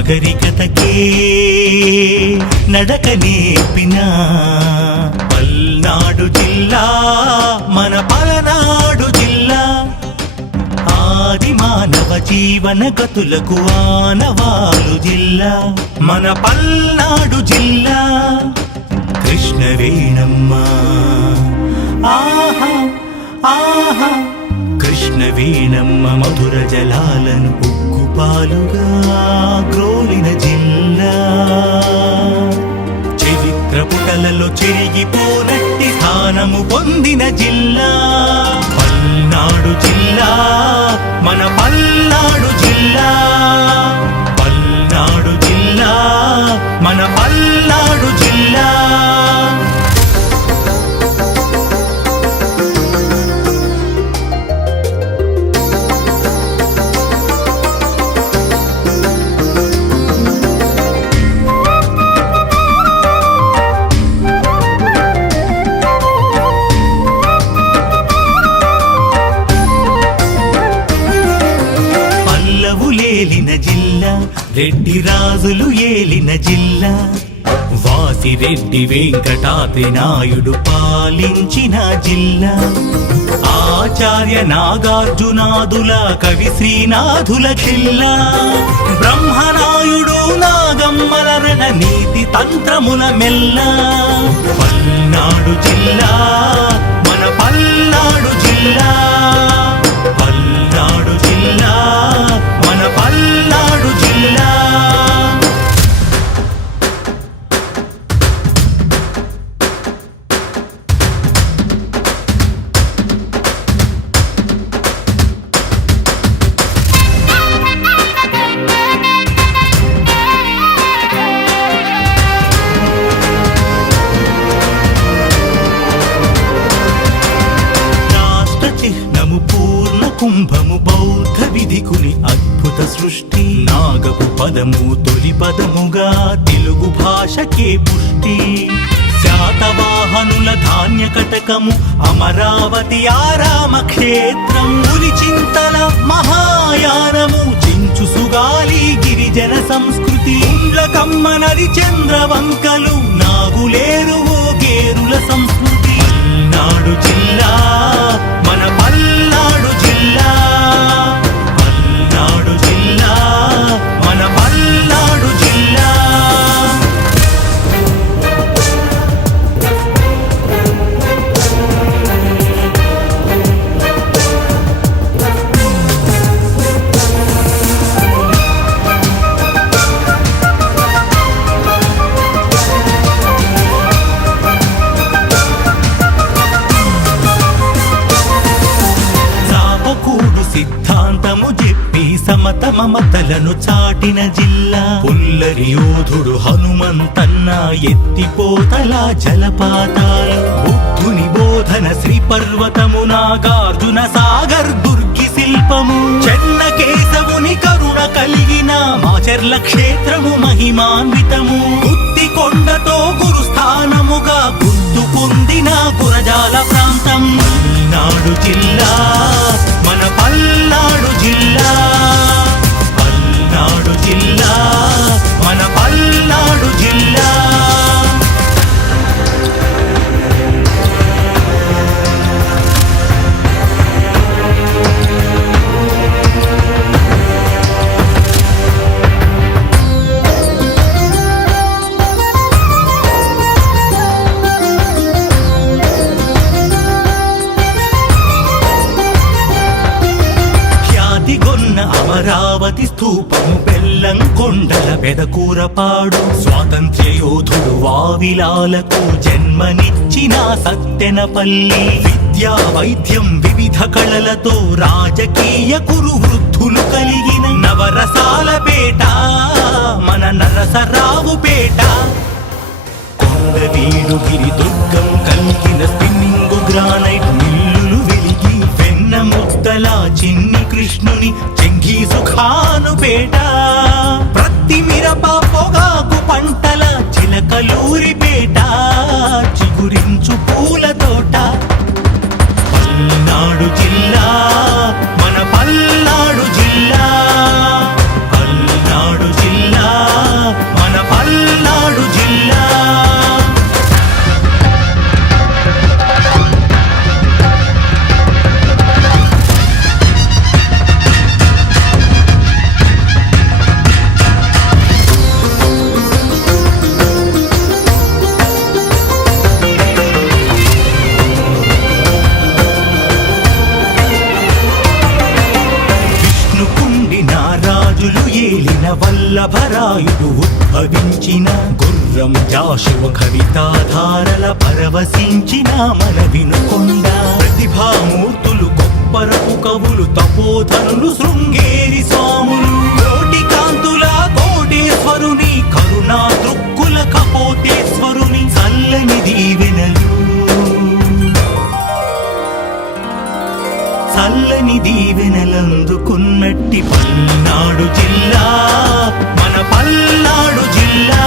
నాగరికతకే నడక నేర్పిన పల్నాడు జిల్లా మన పలనాడు జిల్లా. ఆది మానవ జీవన గతులకు ఆనవాలు జిల్లా మన పల్నాడు జిల్లా. కృష్ణవేణమ్మ ఆహా ఆహా, కృష్ణవేణమ్మ మధుర జలాలను ఉక్కుపాలుగా గ్రోలిన జిల్లా. చరిత్ర పుటలలో చెరిగిపోనట్టి స్థానము పొందిన జిల్లా పల్నాడు జిల్లా మన పల్నాడు జిల్లా. పల్నాడు జిల్లా మన పల్నాడు జిల్లా. ఏలిన జిల్లా, రెడ్డి రాజులు ఏలిన జిల్లా. వాసిరెడ్డి వెంకటాద్రి నాయుడు పాలించిన జిల్లా. ఆచార్య నాగార్జునాదుల కవి శ్రీనాథుల జిల్లా. బ్రహ్మనాయుడు నాగమ్మల రణ నీతి తంత్రముల మెల్ల. పల్నాడు జిల్లా మన పల్నాడు జిల్లా. పల్నాడు జిల్లా మన పల్నాడు జిల్లా. కుంభము బౌద్ధ విధికుని అద్భుత సృష్టి. నాగపు పదము తొలి పదముగా తెలుగు భాషకే పుష్టి. శాతవాహనుల ధాన్య కటకము అమరావతి ఆరామ క్షేత్రం. ఉలిచింతల మహాయానము చించు సుగాలి గిరిజన సంస్కృతి. ఉండ్లకమ్మ నది చంద్రవంకలు నాగులేరు గేరుల సంస్కృతి. పల్నాడు జిల్లా మన పల్నాడు జిల్లా. పల్నాడు జిల్లా మన పల్నాడు జిల్లా. సిద్ధాంతము చెప్పి సమత మమతలను చాటిన జిల్లా. పుల్లరి యోధుడు హనుమంతన్న ఎత్తిపోతల జలపాతాలు. బుద్ధుని బోధన శ్రీ పర్వతము నాగార్జున సాగర్ దుర్గి శిల్పము. చెన్న కేశవుని కరుణ కలిగిన మాచర్ల క్షేత్రము మహిమాన్వితము. గుత్తి కొండతో గురుస్థానముగా గుర్తు పొందిన గురజాల ప్రాంతం. పల్నాడు జిల్లా మన పల్నాడు జిల్లా. పల్నాడు జిల్లా మన పల్నాడు జిల్లా. అమరావతి స్థూపము బెల్లం కొండల పెదకూరపాడు. స్వాతంత్ర్య యోధుడు వావిలాలకు జన్మనిచ్చిన సత్తెనపల్లి. విద్యా వైద్యం వివిధ కళలతో రాజకీయ కురు వృద్ధులు కలిగిన నవరసాల పేట మన నరసరావుపేట. కొండవీడు గిరి దుర్గం కలిగిన స్పిన్నింగ్ గ్రానైట్ మిల్లులు వెలిగి వెన్న ముద్దల చిన్ని కృష్ణుని చెంగీసు ఖాను పేట. ప్రతి మిరప పొగాకు పంటల చిలకలూరి పేట. చిగురించు పూల తోట. పల్నాడు జిల్లా మన పల్నాడు జిల్లా. పల్నాడు జిల్లా వల్లభరాయుడు ఉద్భవించిన గుర్రం జాషువ కవితాధారల పరవశించిన మన వినుకొండ ప్రతిభామూర్తులు గొప్పరపు కవులు తపోధనులు శృంగేరి స్వాములు కోటి కాంతుల కోటేశ్వరుని కరుణా దృక్కుల కపోతేశ్వరుని చల్లని దీవెనలు చల్లని దీవెనలందుకున్నట్టి పల్నాడు జిల్లా మన పల్నాడు జిల్లా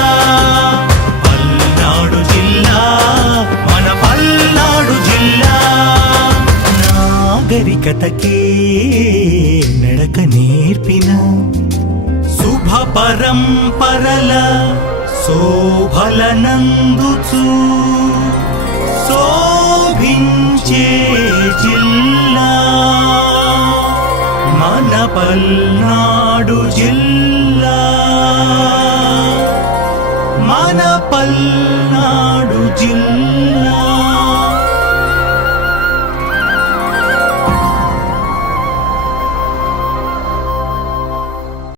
పల్నాడు జిల్లా మన పల్నాడు జిల్లా నాగరికతకే నడక నేర్పిన శుభ పరంపరల శోభలనందుచు శోభించే జిల్లా మన పల్నాడు జిల్లా మన పల్నాడు జిల్లా.